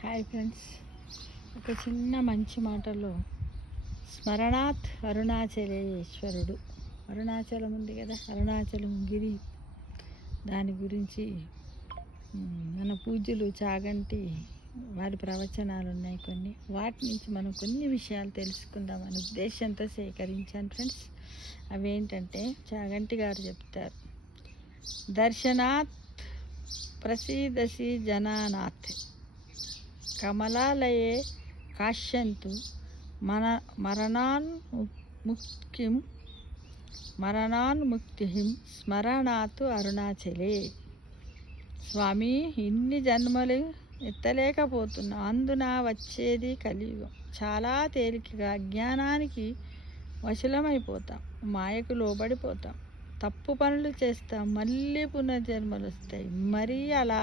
Hi friends, ఒక చిన్న మంచి మాటలో స్మరణాత్ అరుణాచలేశ్వరుడు. అరుణాచలం ఉంది కదా, అరుణాచలం గిరి, దాని గురించి మన పూజ్యులు చాగంటి వారి ప్రవచనాలు ఉన్నాయి. వాటి నుంచి మనం కొన్ని విషయాలు తెలుసుకుందామని ఉద్దేశంతో సేకరించాను ఫ్రెండ్స్. అవేంటంటే, చాగంటి గారు చెప్తారు, దర్శనాత్ ప్రసీదసి జనానాథ్ కమలాలయే కాశ్యంతు మరణాన్ముక్తిం స్మరణాతు అరుణాచలే. స్వామి, ఇన్ని జన్మలు ఎత్తలేకపోతున్నా, అందున వచ్చేది కలియుగం. చాలా తేలికగా అజ్ఞానానికి వశలమైపోతాం, మాయకు లోబడిపోతాం, తప్పు పనులు చేస్తాం, మళ్ళీ పునర్జన్మలు వస్తాయి. మరీ అలా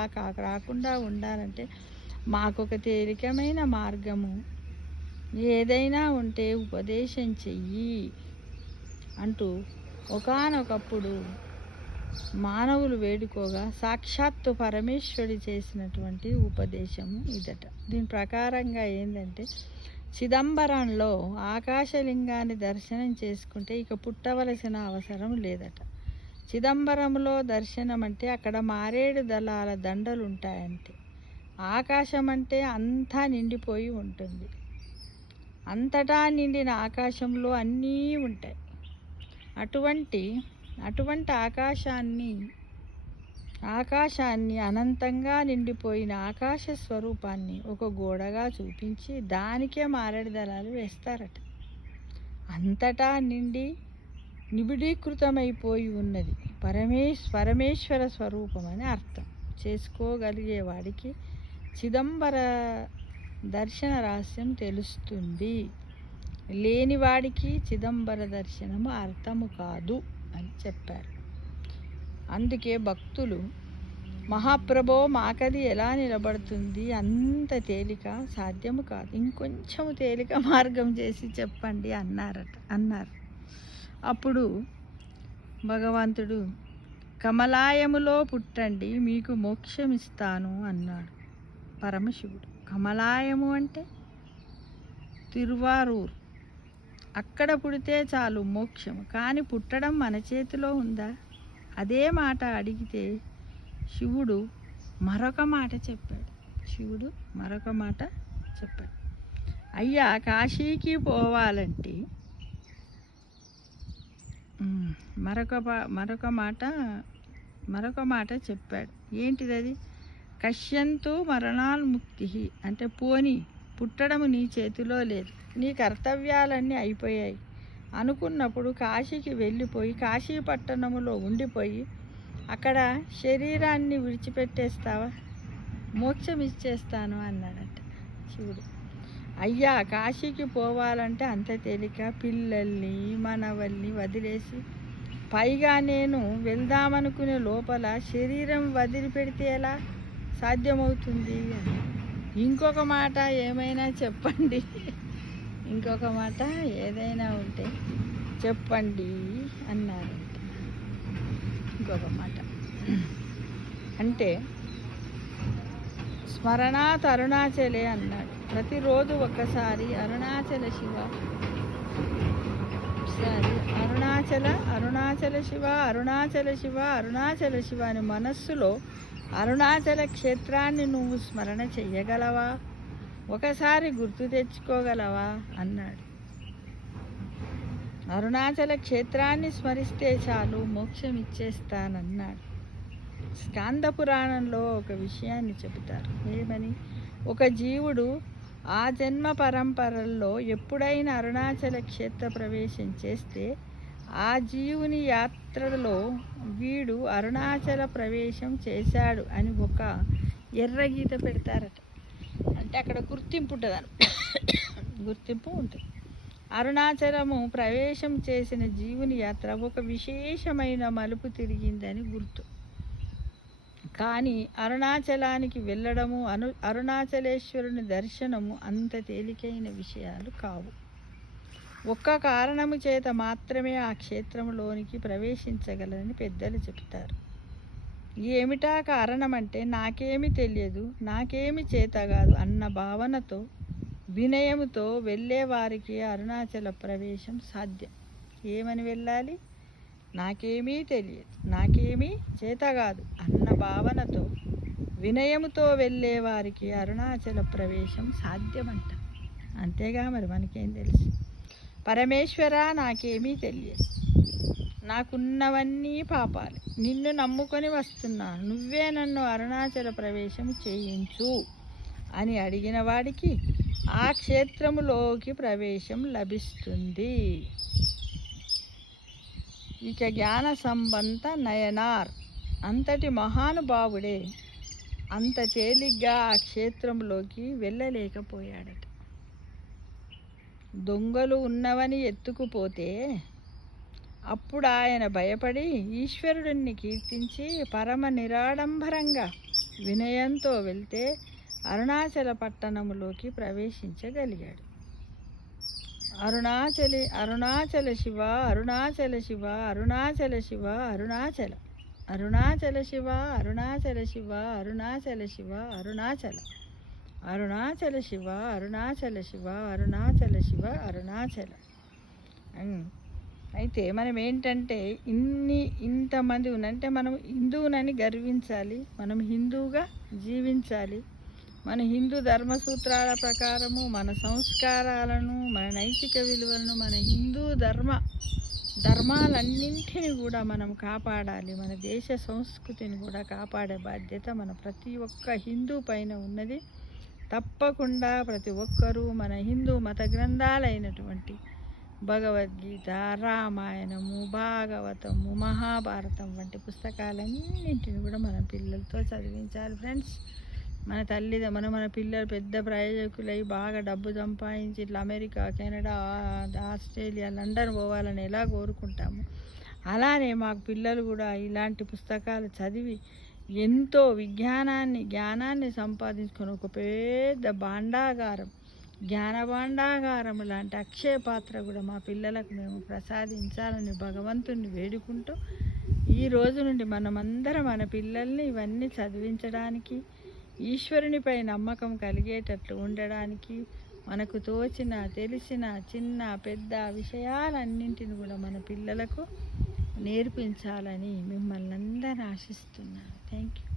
రాకుండా ఉండాలంటే మాకొక తేలికమైన మార్గము ఏదైనా ఉంటే ఉపదేశం చెయ్యి అంటూ ఒకానొకప్పుడు మానవులు వేడుకోగా సాక్షాత్తు పరమేశ్వరుడు చేసినటువంటి ఉపదేశము ఇదట. దీని ప్రకారంగా ఏంటంటే, చిదంబరంలో ఆకాశలింగాన్ని దర్శనం చేసుకుంటే ఇక పుట్టవలసిన అవసరం లేదట. చిదంబరంలో దర్శనం అంటే అక్కడ మారేడు దళాల దండలు ఉంటాయంతే. ఆకాశం అంటే అంతా నిండిపోయి ఉంటుంది. అంతటా నిండిన ఆకాశంలో అన్నీ ఉంటాయి. అటువంటి ఆకాశాన్ని అనంతంగా నిండిపోయిన ఆకాశ స్వరూపాన్ని ఒక గోడగా చూపించి దానికే మారేడు దళాలు వేస్తారట. అంతటా నిబిడీకృతమైపోయి ఉన్నది పరమేశ్వర స్వరూపం అని అర్థం చేసుకోగలిగే వాడికి చిదంబర దర్శన రహస్యం తెలుస్తుంది. లేనివాడికి చిదంబర దర్శనము అర్థము కాదు అని చెప్పారు. అందుకే భక్తులు, మహాప్రభో మాకది ఎలా నిలబడుతుంది, అంత తేలిక సాధ్యము కాదు, ఇంకొంచెము తేలిక మార్గం చేసి చెప్పండి అన్నారు. అప్పుడు భగవంతుడు, కమలాయములో పుట్టండి, మీకు మోక్షం ఇస్తాను అన్నాడు పరమశివుడు. కమలాయము అంటే తిరువారూర్, అక్కడ పుడితే చాలు మోక్షము. కానీ పుట్టడం మన చేతిలో ఉందా? అదే మాట అడిగితే శివుడు మరొక మాట చెప్పాడు. అయ్యా, కాశీకి పోవాలంటే మరొక మాట చెప్పాడు. ఏంటిదది? కశ్యంతు మరణాన్ముక్తి అంటే, పోని, పుట్టడము నీ చేతిలో లేదు, నీ కర్తవ్యాలన్నీ అయిపోయాయి అనుకున్నప్పుడు కాశీకి వెళ్ళిపోయి కాశీ పట్టణములో ఉండిపోయి అక్కడ శరీరాన్ని విడిచిపెట్టేస్తావా? మోక్షం ఇచ్చేస్తాను అన్నాడట శివుడు. అయ్యా, కాశీకి పోవాలంటే అంత తేలిక? పిల్లల్ని మనవల్ని వదిలేసి, పైగా నేను వెళ్దామనుకునే లోపల శరీరం వదిలిపెడితే ఎలా సాధ్యమవుతుంది? ఇంకొక మాట ఏమైనా చెప్పండి, ఇంకొక మాట ఏదైనా ఉంటే చెప్పండి అన్నారు. ఇంకొక మాట అంటే, స్మరణాత్ అరుణాచలే అన్నాడు. ప్రతిరోజు ఒక్కసారి అరుణాచల శివ అని మనస్సులో అరుణాచల క్షేత్రాన్ని నువ్వు స్మరణ చెయ్యగలవా? ఒకసారి గుర్తు తెచ్చుకోగలవా అన్నాడు. అరుణాచల క్షేత్రాన్ని స్మరిస్తే చాలు, మోక్షం ఇచ్చేస్తానన్నాడు. స్కాంద పురాణంలో ఒక విషయాన్ని చెబుతారు. ఏమని? ఒక జీవుడు ఆ జన్మ పరంపరల్లో ఎప్పుడైనా అరుణాచల క్షేత్ర ప్రవేశం చేస్తే ఆ జీవుని యాత్రలో వీడు అరుణాచల ప్రవేశం చేశాడు అని ఒక ఎర్రగీత పెడతారట. అంటే అక్కడ గుర్తింపు ఉంటుంది. అరుణాచలము ప్రవేశం చేసిన జీవుని యాత్ర ఒక విశేషమైన మలుపు తిరిగిందని గుర్తు. కానీ అరుణాచలానికి వెళ్ళడము, అరుణాచలేశ్వరుని దర్శనము అంత తేలికైన విషయాలు కావు. ఒక్క కారణము చేత మాత్రమే ఆ క్షేత్రంలోనికి ప్రవేశించగలరని పెద్దలు చెప్తారు. ఏమిటా కారణమంటే నాకేమీ తెలియదు, నాకేమీ చేత కాదు అన్న భావనతో వినయముతో వెళ్ళే వారికి అరుణాచల ప్రవేశం సాధ్యం. ఏమని వెళ్ళాలి? నాకేమీ తెలియదు, నాకేమీ చేత కాదు అన్న భావనతో వినయముతో వెళ్ళే వారికి అరుణాచల ప్రవేశం సాధ్యమంట. అంతేగా, మరి మనకేం తెలుసు? పరమేశ్వర, నాకేమీ తెలియదు, నాకున్నవన్నీ పాపాలు, నిన్ను నమ్ముకొని వస్తున్నాను, నువ్వే నన్ను అరుణాచల ప్రవేశం చేయించు అని అడిగిన వాడికి ఆ క్షేత్రములోకి ప్రవేశం లభిస్తుంది. ఇక జ్ఞాన సంబంధ నయనార్ అంతటి మహానుభావుడే అంత తేలిగ్గా ఆ క్షేత్రంలోకి వెళ్ళలేకపోయాడట. దొంగలు ఉన్నవని ఎత్తుకుపోతే అప్పుడు ఆయన భయపడి ఈశ్వరుడిని కీర్తించి పరమ నిరాడంబరంగా వినయంతో వెళ్తే అరుణాచల పట్టణములోకి ప్రవేశించగలిగాడు. అరుణాచల శివ, అరుణాచల శివ, అరుణాచల శివ, అరుణాచల, అరుణాచల శివ, అరుణాచల శివ, అరుణాచల శివ, అరుణాచల, అరుణాచల శివ, అరుణాచల శివ, అరుణాచల శివ, అరుణాచల. అయితే మనం ఏంటంటే ఇంతమంది ఉన్నంటే మనం హిందువునని గర్వించాలి, మనం హిందువుగా జీవించాలి. మన హిందూ ధర్మసూత్రాల ప్రకారము మన సంస్కారాలను, మన నైతిక విలువలను, మన హిందూ ధర్మాలన్నింటినీ కూడా మనం కాపాడాలి. మన దేశ సంస్కృతిని కూడా కాపాడే బాధ్యత మన ప్రతి ఒక్క హిందూ పైన ఉన్నది. తప్పకుండా ప్రతి ఒక్కరూ మన హిందూ మత గ్రంథాలైనటువంటి భగవద్గీత, రామాయణము, భాగవతము, మహాభారతం వంటి పుస్తకాలన్నింటిని కూడా మన పిల్లలతో చదివించాలి ఫ్రెండ్స్. మన పిల్లలు పెద్ద ప్రయోజకులై బాగా డబ్బు సంపాదించి ఇట్లా అమెరికా, కెనడా, ఆస్ట్రేలియా, లండన్ పోవాలని ఎలా కోరుకుంటాము, అలానే మాకు పిల్లలు కూడా ఇలాంటి పుస్తకాలు చదివి ఎంతో జ్ఞానాన్ని సంపాదించుకొని ఒక పెద్ద భాండాగారం, జ్ఞాన భాండాగారం లాంటి అక్షయ పాత్ర కూడా మా పిల్లలకు మేము ప్రసాదించాలని భగవంతుని వేడుకుంటూ ఈ రోజు నుండి మనమందరం మన పిల్లల్ని ఇవన్నీ చదివించడానికి, ఈశ్వరునిపై నమ్మకం కలిగేటట్లు ఉండడానికి, మనకు తెలిసిన చిన్న పెద్ద విషయాలన్నింటిని కూడా మన పిల్లలకు నేర్పించాలని మిమ్మల్ని అందరూ ఆశిస్తున్నాను. Thank you.